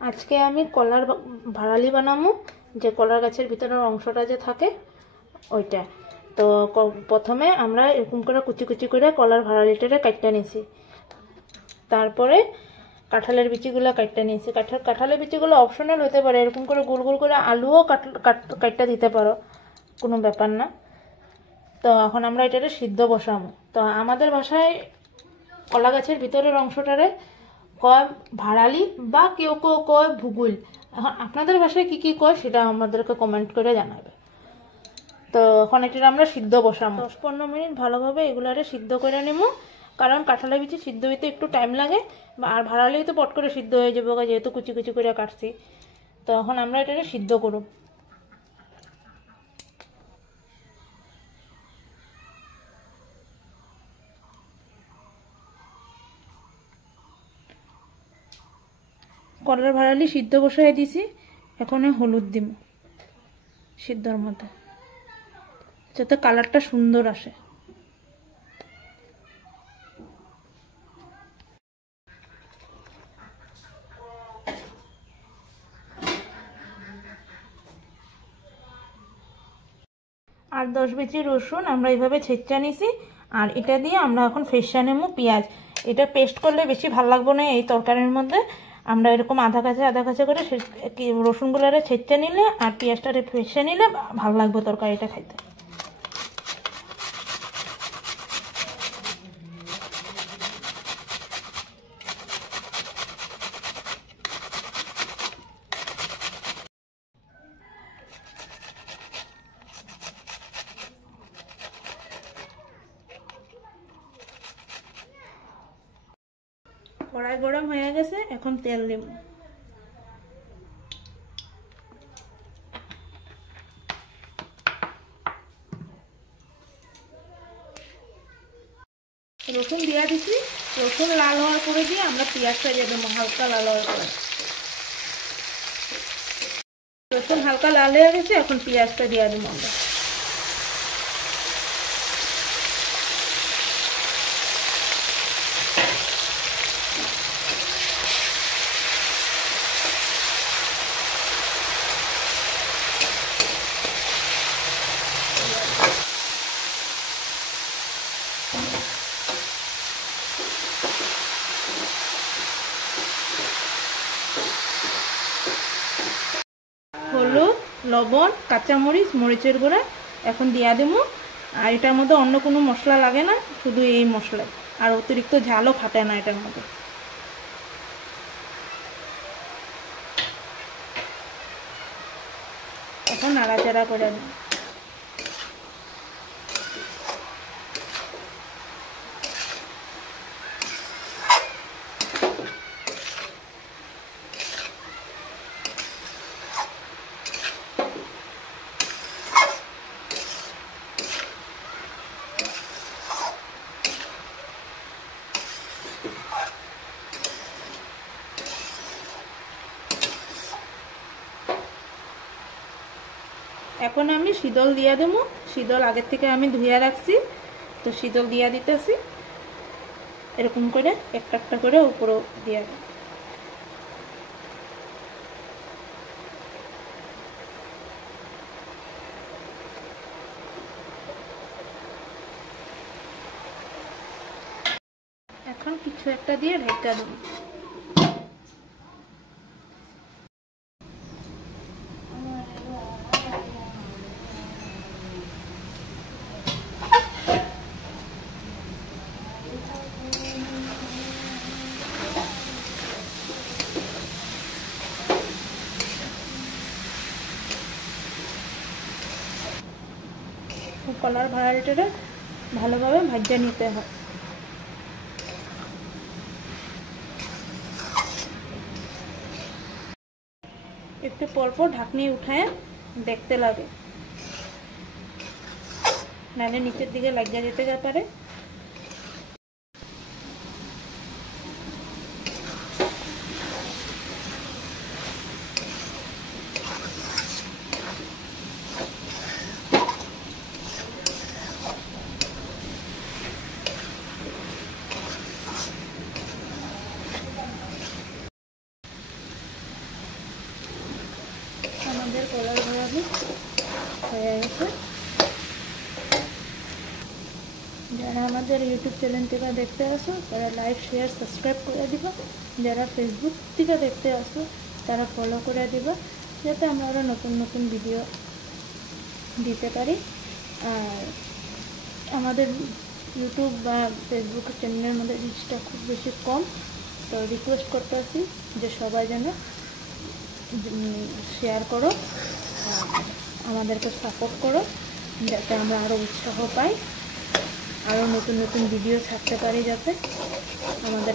আজকে আমি কলার ভাড়ালি বানাবো, যে কলার গাছের ভিতরের অংশটা যে থাকে ওইটা। তো প্রথমে আমরা এরকম করে কুচি কুচি করে কলার ভাড়ালিটারে কাটতে নিয়েছি। তারপরে কাঁঠালের বিচিগুলো কাটতে নিয়েছি। কাঁঠালের বিচিগুলো অপশনাল হতে পারে, এরকম করে গোল গোল করে আলুও কাটতে দিতে পারো, কোনো ব্যাপার না। তো এখন আমরা এটারে সিদ্ধ বসাবো। তো আমাদের ভাষায় কলা গাছের ভিতরের অংশটারে কয় ভাড়ালি বা কেউ কেউ কয় ভূগোল। এখন আপনাদের ভাষায় কি কি কয় সেটা আমাদেরকে কমেন্ট করে জানাবে। তো এখন এটা আমরা সিদ্ধ বসাবো। 10-15 মিনিট ভালোভাবে এগুলারে সিদ্ধ করে নেব, কারণ কাঁঠালের বিচি সিদ্ধ হইতে একটু টাইম লাগে, আর ভাড়ালি তো পট করে সিদ্ধ হয়ে যাবে, যেহেতু কুচি কুচি করে কাটছি। তো এখন আমরা এটারে সিদ্ধ করব। কলার ভাড়ালি সিদ্ধ বসাই দিছি, এখন হলুদ দিব সিদ্ধর মধ্যে, যাতে কালারটা সুন্দর আসে। আর 10 বিচি রসুন আমরা এইভাবে ছেঁচা নিছি, আর এটা দিয়ে আমরা এখন ফেসা নেব পেঁয়াজ। এটা পেস্ট করলে বেশি ভালো লাগবে না এই তরকারির মধ্যে। আমরা এরকম আধা কাঁচা করে রসুনগুলোরে ছেঁচা নিলে আর পেঁয়াজটারে ফেসে নিলে ভালো লাগবে তরকারিটা খাইতে। কড়াই গরম হয়ে গেছে, এখন তেল দেব। রসুন দিয়ে দিচ্ছি, রসুন লাল হওয়ার পরে দিয়ে আমরা পেঁয়াজটা দিয়ে দেবো হালকা লাল হওয়ার পরে। রসুন হালকা লাল হয়ে গেছে, এখন পেঁয়াজটা দিয়ে দেবো আমরা। হলুদ, লবণ, কাঁচামরিচ, মরিচের গুঁড়া এখন দিয়া দেবো। আর এটার মধ্যে অন্য কোনো মশলা লাগে না, শুধু এই মশলাই, আর অতিরিক্ত ঝালও খাটে না এটার মধ্যে। এখন নাড়াচাড়া করে দেব। এখন আমি শীতল দিয়া দেবো। শীতল আগের থেকে আমি ধুইয়া রাখছি, তো শীতল দিয়া দিতেছি এরকম করে একটা একটা করে উপরে দিয়া দেব। এখন কিছু একটা দিয়ে ঢেকা দেবো। কলার ভাড়ালিটারে ভালোভাবে ভাজা নিতে হয়। একটু পরপর ঢাকনি উঠায় দেখতে লাগে, নাহলে নিচের দিকে লাগিয়ে যেতে পারে। কলার ভাড়ালি হয়ে গেছে। যারা আমাদের ইউটিউব চ্যানেল থেকে দেখতে আসো তারা লাইক শেয়ার সাবস্ক্রাইব করে দিবা, যারা ফেসবুক থেকে দেখতে আসো তারা ফলো করে দিবা, যাতে আমরা আরও নতুন নতুন ভিডিও দিতে পারি। আর আমাদের ইউটিউব বা ফেসবুক চ্যানেলের মধ্যে রিচটা খুব বেশি কম, তো রিকোয়েস্ট করতে আসি যে সবাই যেন শেয়ার করো, আমাদেরকে সাপোর্ট করো, যাতে আমরা আরও উৎসাহ পাই, আরও নতুন নতুন ভিডিও ছাড়তে পারি, যাতে আমাদের